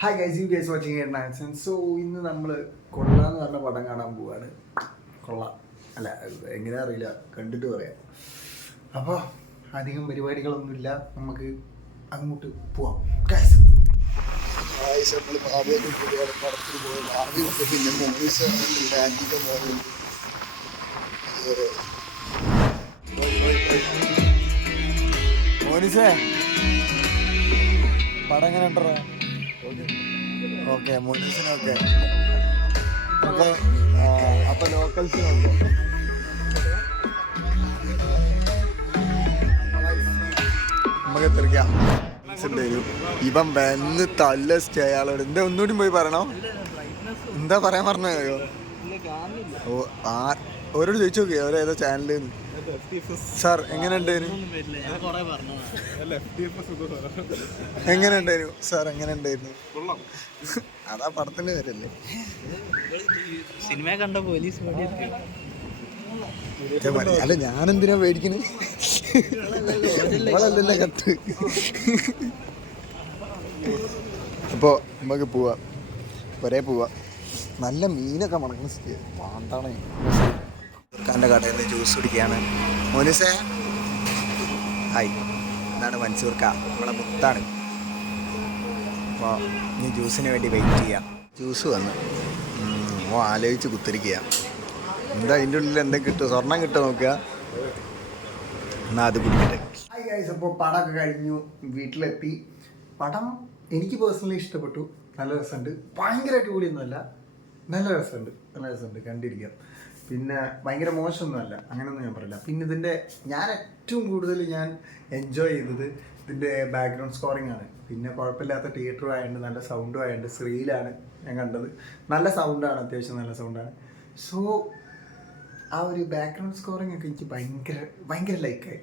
Hi guys, you guys watching action. So ഇന്ന് നമ്മൾ കൊള്ളാന്ന് പറഞ്ഞ പടം കാണാൻ പോവാണ്. കൊള്ളാം അല്ല, എങ്ങനെയാ അറിയില്ല, കണ്ടിട്ട് പറയാം. അപ്പോൾ അധികം പരിപാടികളൊന്നുമില്ല, നമുക്ക് അങ്ങോട്ട് പോവാം. ഗൈസ് നമ്മൾ ഭാവിയൊക്കെ പടത്തിൽ പോയി ഭാവിയൊക്കെ പിന്നെ മോനിസേ പടം എങ്ങനെ ഉണ്ടോ? ഓക്കെ, മോനീസിനൊക്കെ അപ്പൊ ലോക്കൽസിനൊക്കെ നമുക്ക് എത്തിരിക്കാം. ഇവൻ വന്ന് തല്ല സ്റ്റേ ആളോട് എന്താ ഒന്നുകൂടി പോയി പറയണോ? എന്താ പറയാൻ പറഞ്ഞോ? ഓരോട് ചോദിച്ചു നോക്കിയോ ഓരോ ഏതോ ചാനലിൽ. സാർ എങ്ങനെയുണ്ടായിരുന്നു? എങ്ങനെയുണ്ടായിരുന്നു സാർ? എങ്ങനെയുണ്ടായിരുന്നു? അതാ പടത്തിന്റെ പേരല്ലേ. സിനിമ കണ്ട പോലീസ് അല്ല, ഞാനെന്തിനാ പേടിക്കണേ? ഇവളല്ലല്ലോ കത്ത്. അപ്പോൾ നമുക്ക് പോവാം, ഒരേ പോവാം. നല്ല മീനൊക്കെ മണക്കുന്ന സ്ഥിതി പാണ്ടാണ്. എൻ്റെ കടയിൽ നിന്ന് ജ്യൂസ് കുടിക്കുകയാണ്. മോനുസേ ഹായ്, ഇതാണ് മൻസൂർക്ക, നമ്മളെ മുത്താണ്. അപ്പോൾ ഇനി ജ്യൂസിന് വേണ്ടി വെയിറ്റ് ചെയ്യാം. ജ്യൂസ് വന്ന് ആലോചിച്ച് കുത്തിരിക്കുക. എന്താ അതിൻ്റെ ഉള്ളിൽ എന്തെങ്കിലും കിട്ടുമോ? സ്വർണം കിട്ടുമോ നോക്കുക. എന്നാൽ അത് കുടിക്കട്ടെ. ഹായ് ഗൈസ്, അപ്പോൾ പടമൊക്കെ കഴിഞ്ഞു, വീട്ടിലെത്തി. പടം എനിക്ക് പേഴ്സണലി ഇഷ്ടപ്പെട്ടു. നല്ല രസമുണ്ട്. ഭയങ്കരമായിട്ട് കൂടിയൊന്നുമല്ല, നല്ല രസമുണ്ട് കണ്ടിരിക്കാം. പിന്നെ ഭയങ്കര മോശമൊന്നുമല്ല, അങ്ങനെയൊന്നും ഞാൻ പറയില്ല. പിന്നെ ഇതിൻ്റെ ഞാൻ ഏറ്റവും കൂടുതൽ എൻജോയ് ചെയ്തത് ഇതിൻ്റെ ബാക്ക്ഗ്രൗണ്ട് സ്കോറിംഗ് ആണ്. പിന്നെ കുഴപ്പമില്ലാത്ത തിയേറ്ററും ആയതുകൊണ്ട്, നല്ല സൗണ്ടും ആയതുകൊണ്ട്. ശ്രീയിലാണ് ഞാൻ കണ്ടത്. നല്ല സൗണ്ടാണ്, അത്യാവശ്യം നല്ല സൗണ്ടാണ്. സോ ആ ഒരു ബാക്ക്ഗ്രൗണ്ട് സ്കോറിംഗ് ഒക്കെ എനിക്ക് ഭയങ്കര ലൈക്കായി.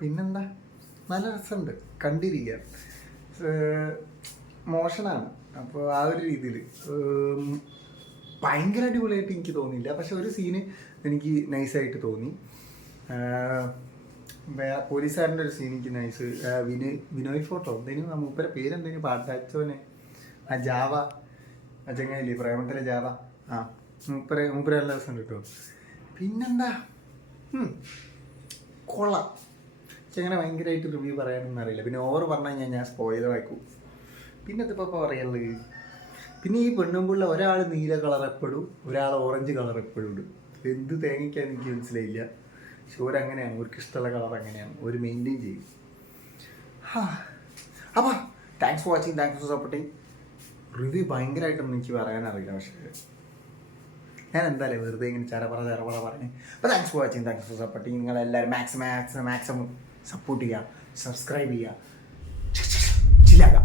പിന്നെന്താ, നല്ല രസമുണ്ട് കണ്ടിരിക്കാൻ. മോശനാണ്, അപ്പോൾ ആ ഒരു രീതിയിൽ ഭയങ്കര അടിപൊളിയായിട്ട് എനിക്ക് തോന്നിയില്ല. പക്ഷെ ഒരു സീന് എനിക്ക് നൈസായിട്ട് തോന്നി. പോലീസുകാരൻ്റെ ഒരു സീൻ എനിക്ക് നൈസ്. വിനോയ് ഫോട്ടോ എന്തെങ്കിലും, മൂപ്പരെ പേരെന്തെങ്കിലും പാട്ടച്ചോനെ, ആ ജാവ, ആ ചങ്ങായില്ലേ പ്രേമത്തിലെ ജാവ, ആ മൂപ്പരെ നല്ല രസം കിട്ടുമോ. പിന്നെന്താ, കൊള്ളാം. പക്ഷെ അങ്ങനെ ഭയങ്കരമായിട്ട് റിവ്യൂ പറയാനൊന്നും അറിയില്ല. പിന്നെ ഓവർ പറഞ്ഞു കഴിഞ്ഞാൽ ഞാൻ സ്പോയിലർ ആക്കും. പിന്നെ ഇതിപ്പോൾ പറയുള്ളത്, പിന്നെ ഈ പെണ്ണുമ്പിള്ള ഒരാൾ നീല കളർ എപ്പോഴും, ഒരാൾ ഓറഞ്ച് കളർ എപ്പോഴും ഇടും. എന്ത് തേങ്ങയ്ക്കാന്ന് എനിക്ക് മനസ്സിലായില്ല. പക്ഷെ ഓരങ്ങനെയാണ്, അവർക്ക് ഇഷ്ടമുള്ള കളർ അങ്ങനെയാണ്, ഒരു മെയിൻറ്റെയിൻ ചെയ്യും. അപ്പോൾ thanks for watching, thanks for supporting. Review ഭയങ്കരമായിട്ടൊന്നും എനിക്ക് പറയാനറിയില്ല, പക്ഷേ ഞാൻ എന്തായാലും വെറുതെ ഇങ്ങനെ ചരപറ പറഞ്ഞു. അപ്പോൾ thanks for watching, thanks for supporting. നിങ്ങളെല്ലാവരും മാക്സിമം സപ്പോർട്ട് ചെയ്യുക, സബ്സ്ക്രൈബ് ചെയ്യുക, ചില്ലാക്കാം.